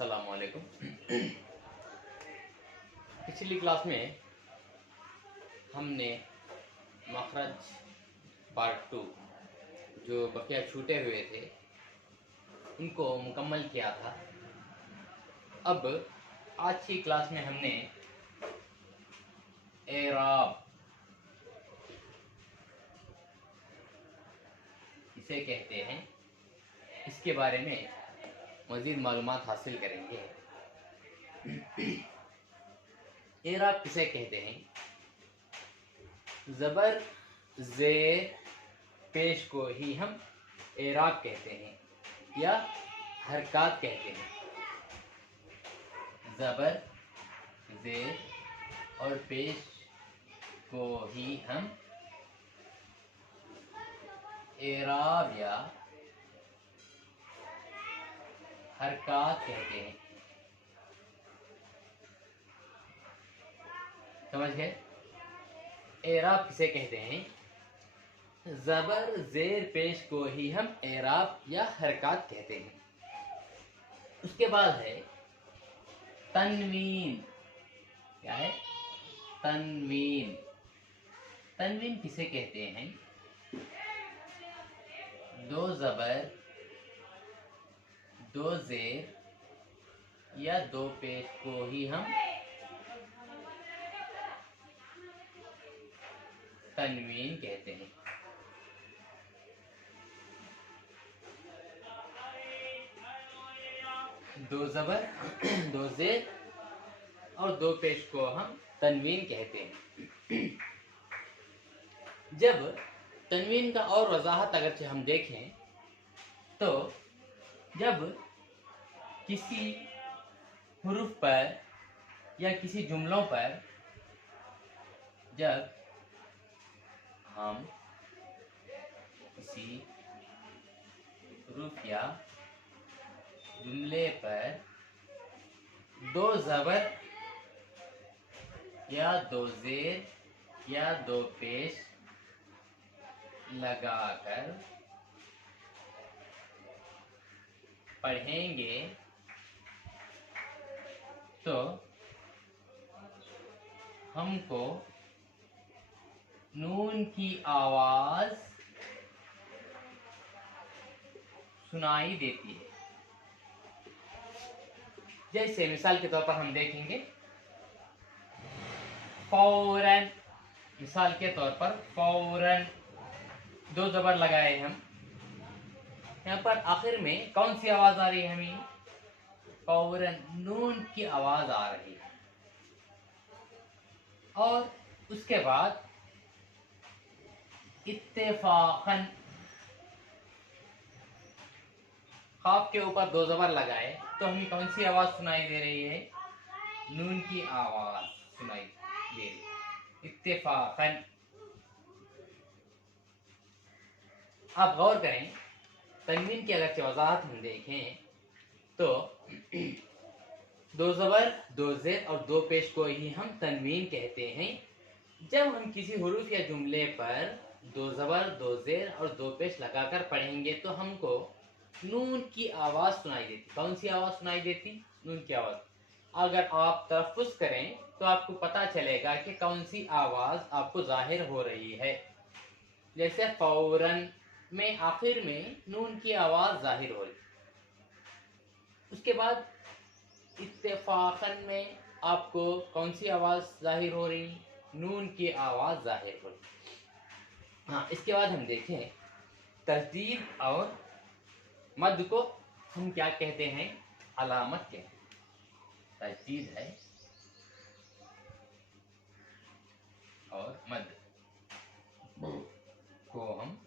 अस्सलाम वालेकुम। पिछली क्लास में हमने मखरज पार्ट 2 जो बकिया छूटे हुए थे उनको मुकम्मल किया था। अब आज की क्लास में हमने एराब इसे कहते हैं, इसके बारे में मज़ीद मालूमात हासिल करेंगे। एराब किसे कहते हैं? ज़बर ज़ेर पेश को ही हम एराब कहते हैं या हरकत कहते हैं। ज़बर ज़ेर और पेश को ही हम एराब या हरकत कहते हैं। समझ गए? एराब किसे कहते हैं? ज़बर ज़ेर पेश को ही हम एराब या हरकत कहते हैं। उसके बाद है तनवीन। क्या है? तनवीन। तनवीन किसे कहते हैं? दो ज़बर, दो ज़ेर या दो पेश को ही हम तनवीन कहते हैं। दो ज़बर, दो ज़ेर और दो पेश को हम तनवीन कहते हैं। जब तनवीन का और वजाहत अगरचे हम देखें तो जब किसी हुरूफ पर या किसी जुमलों पर जब हम किसी हुरूफ या जुमले पर दो ज़बर या दो ज़ेर या दो पेश लगाकर पढ़ेंगे तो हमको नून की आवाज सुनाई देती है। जैसे मिसाल के तौर पर हम देखेंगे फौरन। मिसाल के तौर पर फौरन, दो ज़बर लगाए हम। यहाँ पर आखिर में कौन सी आवाज आ रही है? हमें फौरन नून की आवाज आ रही है। और उसके बाद इत्तेफाकन, खाफ के ऊपर दो ज़बर लगाए तो हमें कौन सी आवाज सुनाई दे रही है? नून की आवाज सुनाई दे रही है। इत्तेफाकन। आप गौर करें, तनवीन की अगर वजाहत हम देखें तो दो ज़बर, दो ज़ेर और दो पेश को ही हम तनवीन कहते हैं। जब हम किसी हुरूफ या जुमले पर दो ज़बर, दो ज़ेर और दो पेश लगाकर पढ़ेंगे तो हमको नून की आवाज़ सुनाई देती। कौन सी आवाज़ सुनाई देती? नून की आवाज़। अगर आप तलफ़्फ़ुज़ करें तो आपको पता चलेगा कि कौन सी आवाज़ आपको ज़ाहिर हो रही है। जैसे फौरन में आखिर में नून की आवाज़ ज़ाहिर हो रही। उसके बाद इत्तेफाकन में आपको कौन सी आवाज़ ज़ाहिर हो रही? नून की आवाज़ ज़ाहिर हो रही। हाँ, इसके बाद हम देखें तस्दीद और मद को हम क्या कहते हैं? अलामत कहते हैं। तस्दीद है और मद को हम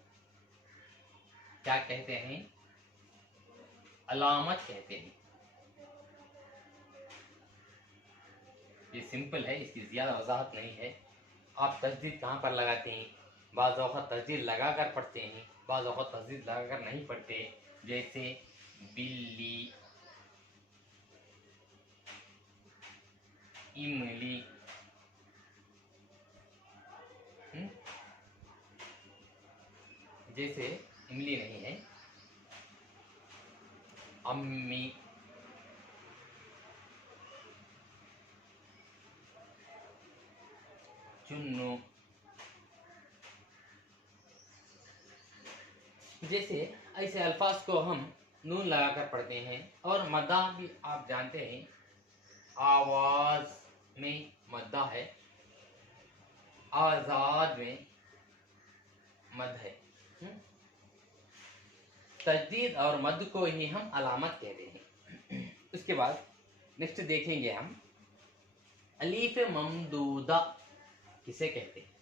क्या कहते हैं? अलामत कहते हैं। ये सिंपल है, इसकी ज़्यादा वजाहत नहीं है। आप तस्दीद कहाँ पर लगाते हैं? बाज़ औक़ात तस्दीद लगा कर पढ़ते हैं, बाज़ औक़ात तस्दीद लगा कर नहीं पढ़ते। जैसे बिल्ली, इमली। जैसे इमली नहीं है, अम्मी, जैसे ऐसे अल्फाज को हम नून लगाकर पढ़ते हैं। और मद्दा भी आप जानते हैं, आवाज में मद्दा है, आजाद में मद है। तजदीद और मद को ही हम अलामत कहते हैं। उसके बाद नेक्स्ट देखेंगे हम अलीफ ममदूदा किसे कहते हैं।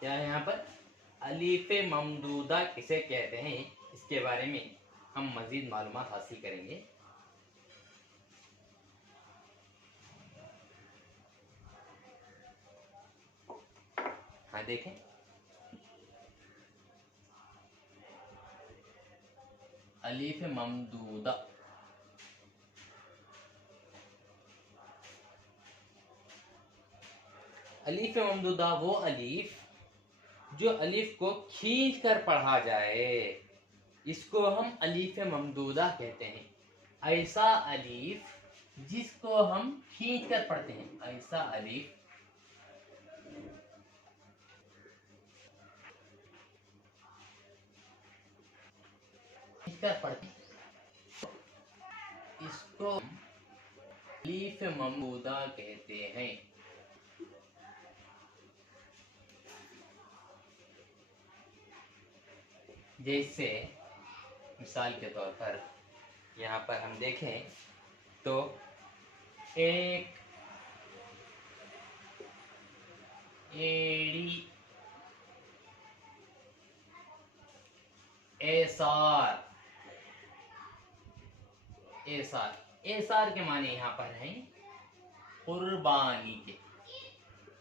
क्या है यहाँ पर, अलीफ ममदूदा किसे कहते हैं, इसके बारे में हम मजीद मालूमात हासिल करेंगे। हाँ देखें, अलीफ ममदूदा, अलीफ ममदूदा वो अलीफ जो अलीफ को खींच कर पढ़ा जाए, इसको हम अलीफ ममदूदा कहते हैं। ऐसा अलीफ जिसको हम खींच कर पढ़ते हैं, ऐसा अलीफ खींच कर पढ़ते हैं, इसको अलीफ ममदूदा कहते हैं। जैसे मिसाल के तौर पर यहाँ पर हम देखें तो एक एड़ी, एसार, एसार, एसार के माने यहाँ पर हैं कुर्बानी के।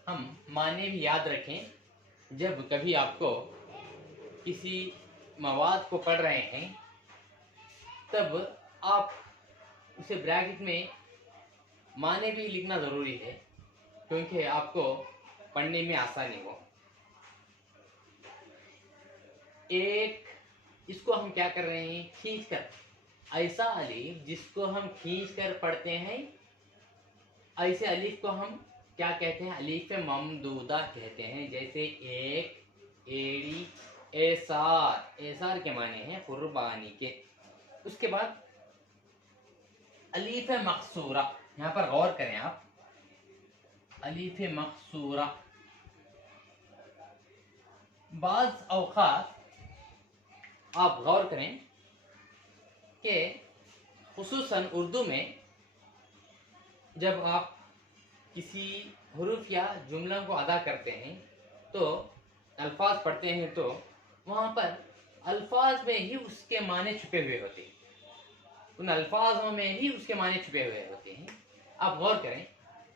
हम माने भी याद रखें, जब कभी आपको किसी मवाद को पढ़ रहे हैं तब आप उसे ब्रैकेट में माने भी लिखना ज़रूरी है, क्योंकि आपको पढ़ने में आसानी हो। एक, इसको हम क्या कर रहे हैं, खींच कर, ऐसा अलीफ जिसको हम खींच कर पढ़ते हैं, ऐसे अलीफ को हम क्या कहते हैं, अलीफ ममदूदा कहते हैं। जैसे एक, एड़ी, एसार, एसार के माने हैं कुर्बानी के। उसके बाद अलीफ मकसूरा, यहाँ पर गौर करें आप, अलीफ मकसूरा बाज़ औक़ात आप गौर करें कि खुसूसन उर्दू में जब आप किसी हुरूफ या जुमला को अदा करते हैं तो अल्फाज पढ़ते हैं, तो वहाँ पर अल्फाज में ही उसके माने छुपे हुए होते हैं, उन अल्फाजों में ही उसके माने छुपे हुए होते हैं। आप गौर करें,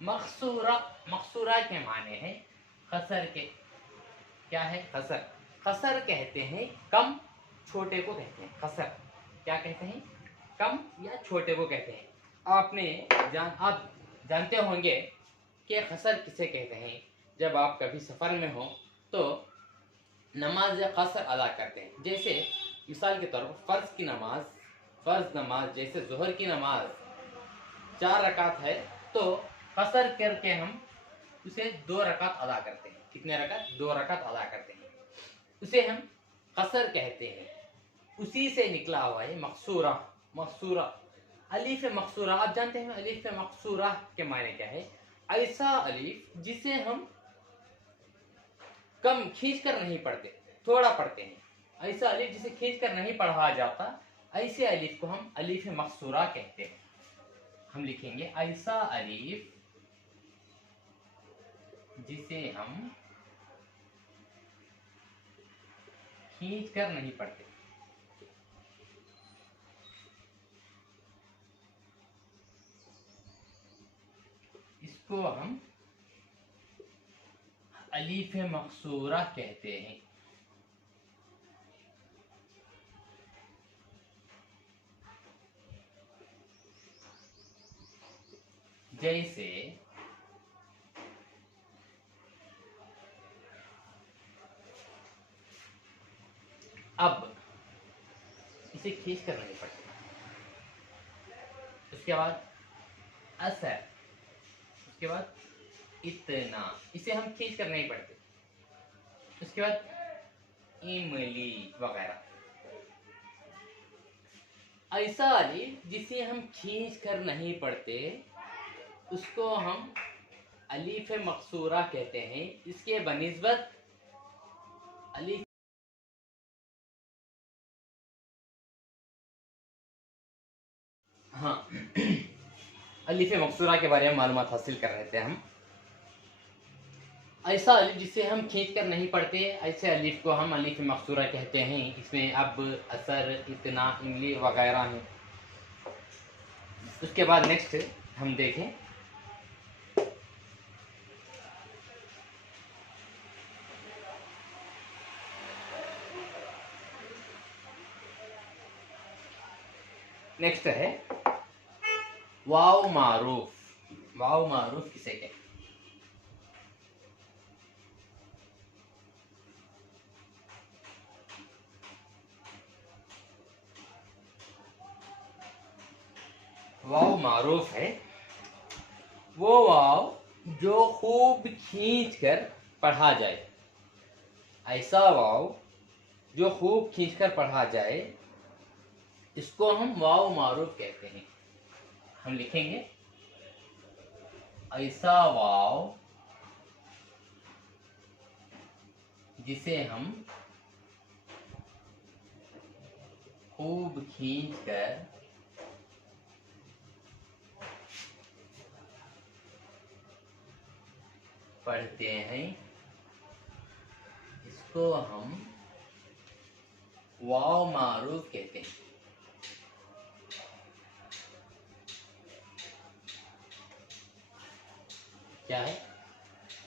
मकसूरा, मकसूरा के माने हैं खसर के। क्या है, खसर, खसर कहते हैं कम, छोटे को कहते हैं खसर। क्या कहते हैं, कम या छोटे को कहते हैं। आप जानते होंगे कि खसर किसे कहते हैं। जब आप कभी सफ़र में हो तो नमाज कसर अदा करते हैं। जैसे मिसाल के तौर पर फ़र्ज़ की नमाज, फ़र्ज़ नमाज जैसे ज़ोहर की नमाज 4 रकात है, तो कसर करके हम उसे 2 रकात अदा करते हैं। कितने रकात, 2 रकात अदा करते हैं, उसे हम कसर कहते हैं। उसी से निकला हुआ है मकसूरा। मकसूरा, अलीफ मकसूरा, आप जानते हैं अलीफ मकसूरा के माने क्या है, ऐसा अलीफ जिसे हम कम खींच कर नहीं पढ़ते, थोड़ा पढ़ते हैं। ऐसा अलीफ जिसे खींच कर नहीं पढ़ा जाता, ऐसे अलीफ को हम अलीफ मकसूरा कहते हैं। हम लिखेंगे ऐसा अलीफ जिसे हम खींच कर नहीं पढ़ते, इसको हम अलीफ मकसूरा कहते हैं। जैसे अब इसे खींच कर नहीं पढ़ते। उसके बाद असर, उसके बाद इतना, इसे हम खींच कर नहीं पढ़ते। उसके बाद इमली वगैरह। ऐसा अलिफ जिसे हम खींच कर नहीं पढ़ते उसको हम अलिफ मकसूरा कहते हैं। इसके बनिस्बत अलिफ हाँ अलिफ मकसूरा के बारे में मालूमात हासिल कर रहे थे हम। ऐसा अलिफ जिसे हम खींच कर नहीं पढ़ते ऐसे अलिफ को हम अलिफ मकसूरा कहते हैं। इसमें अब, असर, इतना, इमली वगैरह हैं। उसके बाद नेक्स्ट हम देखें नेक्स्ट है वाव मारूफ। वाव मारूफ किसे कहते हैं? वाव मारूफ है वो वाव जो खूब खींच कर पढ़ा जाए। ऐसा वाव जो खूब खींच कर पढ़ा जाए इसको हम वाव मारूफ कहते हैं। हम लिखेंगे ऐसा वाव जिसे हम खूब खींच कर पढ़ते हैं इसको हम वाव मारूफ कहते हैं। क्या है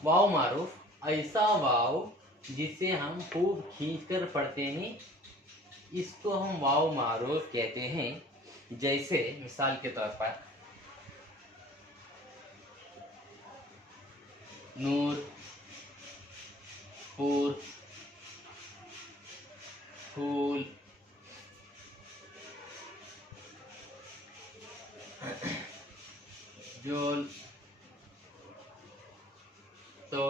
वाव मारूफ? ऐसा वाव जिसे हम खूब खींच कर पढ़ते हैं इसको हम वाव मारूफ कहते हैं। जैसे मिसाल के तौर पर नूर, फूल, फूल, जोल, तो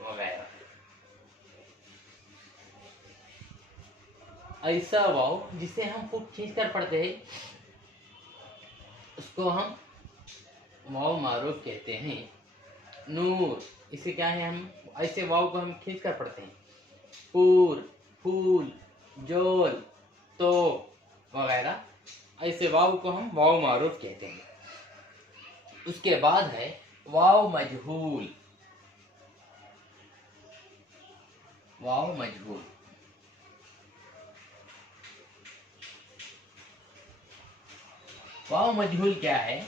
वगैरह। ऐसा वाव जिसे हम खूब खींच कर पढ़ते हैं उसको हम वाव मारूफ कहते हैं। नूर, इसे क्या है, हम ऐसे वाव को हम खींच कर पढ़ते हैं। पूर, फूल, जोल, तो वगैरह ऐसे वाव को हम वाव मारूफ कहते हैं। उसके बाद है वाव मजहूल। वाव मजहूल वाव मजहूल क्या है?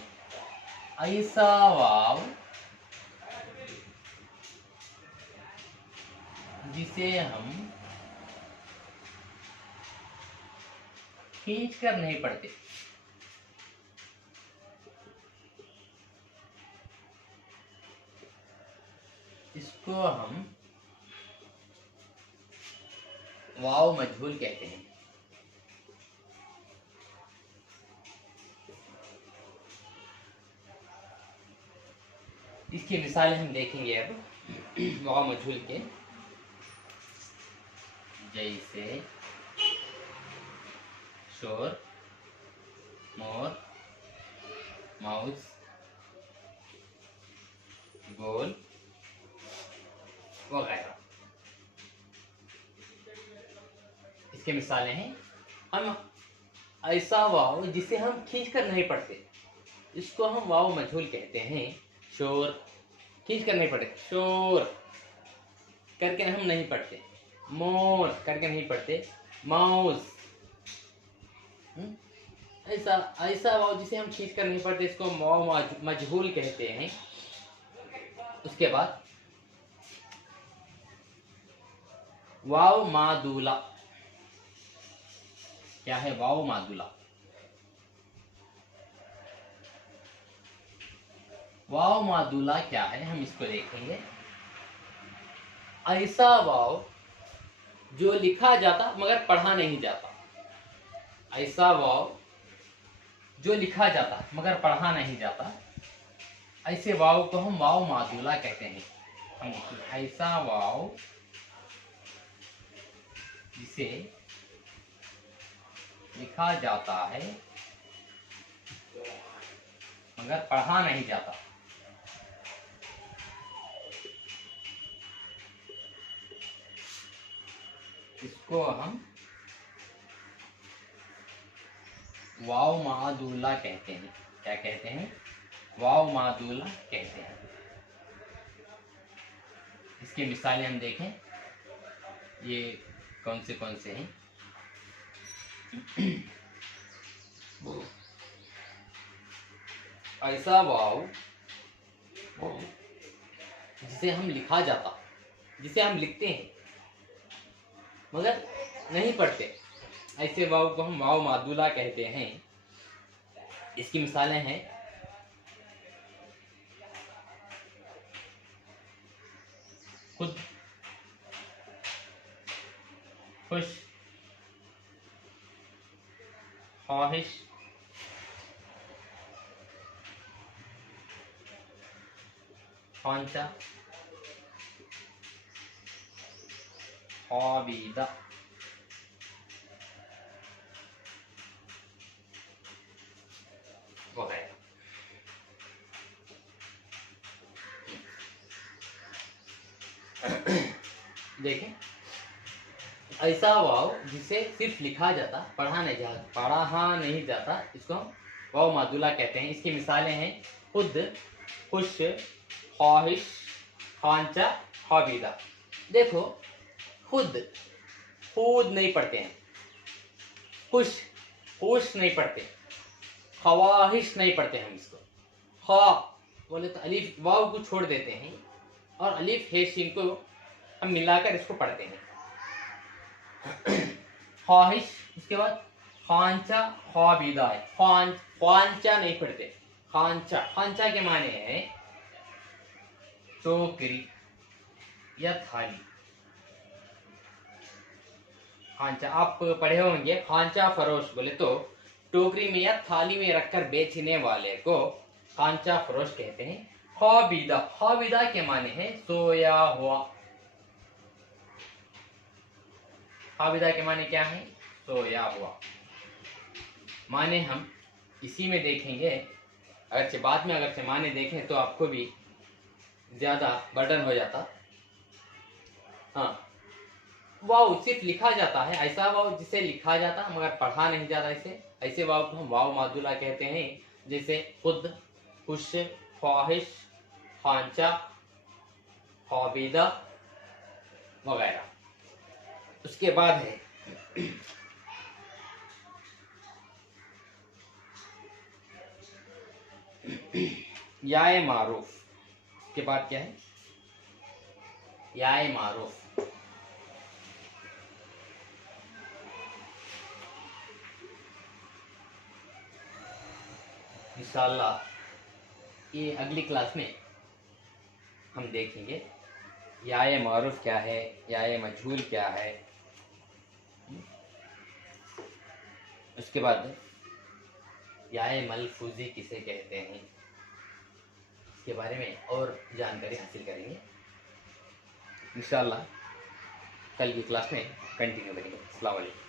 ऐसा वाव जिसे हम खींच कर नहीं पढ़ते इसको हम वाव मजहूल कहते हैं। इसकी मिसालें हम देखेंगे अब वाव मजहूल के। जैसे शोर, मोर, माउस, गोल वगैरह। इसके मिसालें हैं हम ऐसा वाव जिसे हम खींच कर नहीं पढ़ते इसको हम वाव मजहूल कहते हैं। शोर, खींच कर नहीं पढ़ते, शोर करके हम नहीं पढ़ते। मोर करके नहीं पढ़ते, माउस। ऐसा ऐसा वाव जिसे हम खींच कर नहीं पढ़ते इसको वाव मजहूल कहते हैं। उसके बाद वाव मादूला। क्या है वाव मादूला? वाव मादूला क्या है, हम इसको देखेंगे। ऐसा वाव जो लिखा जाता मगर पढ़ा नहीं जाता। ऐसा वाव जो लिखा जाता मगर पढ़ा नहीं जाता ऐसे वाव को हम वाव मादूला कहते हैं। ऐसा वाव जिसे लिखा जाता है मगर पढ़ा नहीं जाता। इसको हम वाव मादूला कहते हैं। क्या कहते हैं? वाव मादूला कहते हैं। इसकी मिसालें हम देखें, ये कौन से हैं। ऐसा वाव जिसे हम लिखा जाता, जिसे हम लिखते हैं मगर नहीं पढ़ते, ऐसे वाव को हम वाव मादूला कहते हैं। इसकी मिसालें हैं खुद, खुश, ख्वाहिश, ख्वांचा, ख्वाबीदा, वगैरह। देखें, ऐसा वाव जिसे सिर्फ लिखा जाता, पढ़ा नहीं जाता, इसको हम वाव मादूला कहते हैं। इसकी मिसालें हैं खुद, खुश, ख्वाहिश, ख्वांचा, ख्वाबीदा। देखो, खुद नहीं पढ़ते हैं, खुश नहीं पढ़ते, ख्वाहिश नहीं पढ़ते हम इसको। खा बोले तो अलिफ वाव को छोड़ देते हैं और अलिफ हे शीन को हम मिलाकर इसको पढ़ते हैं। ख्वाहिश, उसके बाद ख्वांचा, ख्वाबीदा है। ख्वांचा नहीं पढ़ते, ख्वांचा के माने हैं टोकरी या थाली। खांचा आप पढ़े होंगे, खांचा फरोश बोले तो टोकरी में या थाली में रखकर बेचने वाले को खांचा फरोश कहते हैं। ख्वाबीदा के माने हैं सोया हुआ। ख्वाबीदा के माने क्या है? सोया हुआ। माने हम इसी में देखेंगे, अगरचे बाद में अगरचे माने देखें तो आपको भी ज्यादा बर्डन हो जाता। हाँ, वाव सिर्फ लिखा जाता है, ऐसा वाव जिसे लिखा जाता मगर पढ़ा नहीं जाता, ऐसे वाव को हम वाव मादूला कहते हैं। जैसे खुद, खुश, ख्वाहिश, ख्वांचा, ख्वाबीदा वगैरह। उसके बाद है याए मारूफ। उसके बाद क्या है? याए मारूफ। इंशाअल्लाह ये अगली क्लास में हम देखेंगे याए मारूफ क्या है, याए मजहूल क्या है। उसके बाद याए मलफूजी किसे कहते हैं, इसके बारे में और जानकारी हासिल करेंगे इंशाअल्लाह। कल की क्लास में कंटिन्यू करेंगे। अस्सलाम वालेकुम।